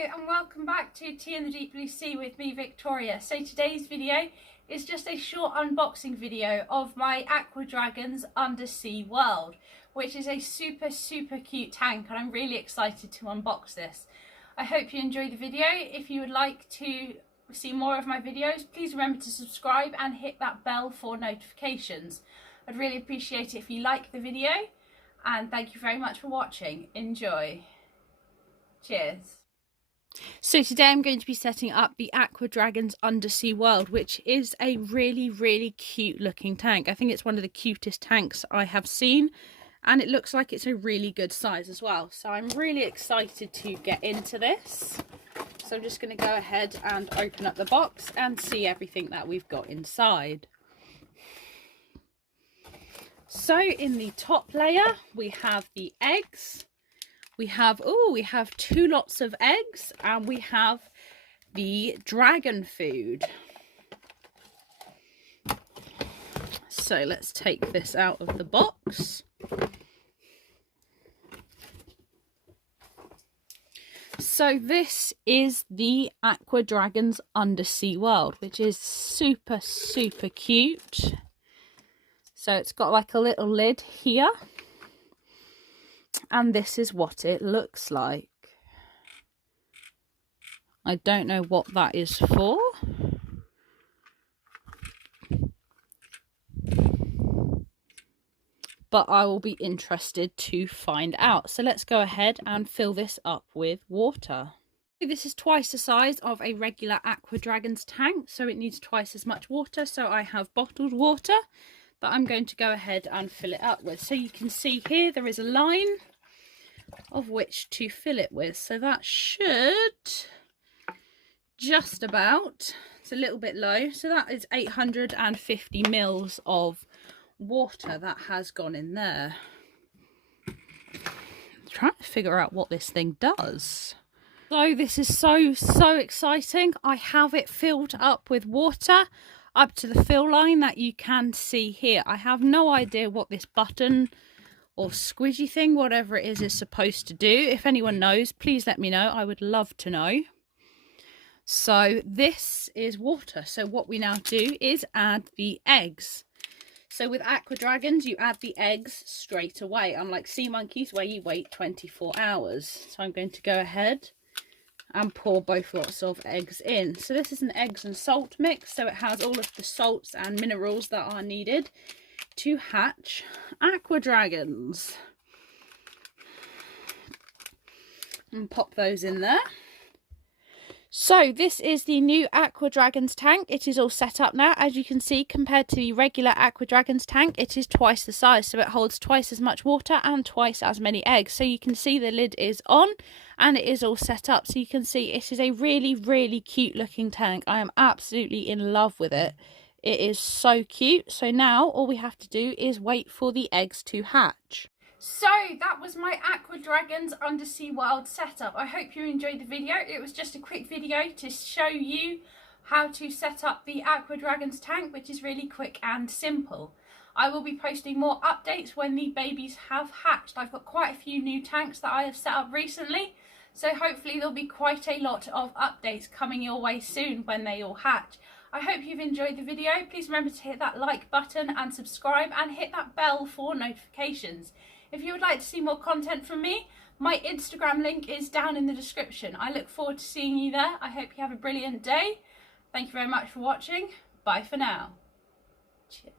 And welcome back to Tea in the Deep Blue Sea with me, Victoria. So today's video is just a short unboxing video of my Aqua Dragons Undersea World, which is a super cute tank, and I'm really excited to unbox this. I hope you enjoy the video. If you would like to see more of my videos, please remember to subscribe and hit that bell for notifications. I'd really appreciate it if you like the video, and thank you very much for watching. Enjoy. Cheers. So today I'm going to be setting up the Aqua Dragons Undersea World, which is a really cute looking tank. I think it's one of the cutest tanks I have seen, and it looks like it's a really good size as well. So I'm really excited to get into this. So I'm just going to go ahead and open up the box and see everything that we've got inside. So in the top layer we have the eggs. We have two lots of eggs, and we have the dragon food. So let's take this out of the box. So this is the Aqua Dragons Undersea World, which is super cute. So it's got like a little lid here. And this is what it looks like. I don't know what that is for. But I will be interested to find out. So let's go ahead and fill this up with water. This is twice the size of a regular Aqua Dragons tank, so it needs twice as much water. So I have bottled water that I'm going to go ahead and fill it up with. So you can see here there is a line of which to fill it with. So that should just about, it's a little bit low, so that is 850 mils of water that has gone in there. I'm trying to figure out what this thing does. So this is so exciting. I have it filled up with water up to the fill line that you can see here. I have no idea what this button or squidgy thing, whatever it is supposed to do. If anyone knows, please let me know. I would love to know. So this is water. So what we now do is add the eggs. So with Aqua Dragons, you add the eggs straight away, unlike sea monkeys where you wait 24 hours. So I'm going to go ahead and pour both lots of eggs in. So this is an eggs and salt mix, so it has all of the salts and minerals that are needed to hatch Aqua Dragons. And pop those in there. So this is the new Aqua Dragons tank. It is all set up now. As you can see, compared to the regular Aqua Dragons tank, it is twice the size, so it holds twice as much water and twice as many eggs. So you can see the lid is on and it is all set up. So you can see it is a really cute looking tank. I am absolutely in love with it. It is so cute. So now all we have to do is wait for the eggs to hatch. So that was my Aqua Dragons Undersea World setup. I hope you enjoyed the video. It was just a quick video to show you how to set up the Aqua Dragons tank, which is really quick and simple. I will be posting more updates when the babies have hatched. I've got quite a few new tanks that I have set up recently, so hopefully there'll be quite a lot of updates coming your way soon when they all hatch. I hope you've enjoyed the video. Please remember to hit that like button and subscribe, and hit that bell for notifications. If you would like to see more content from me, my Instagram link is down in the description. I look forward to seeing you there. I hope you have a brilliant day. Thank you very much for watching. Bye for now. Cheers.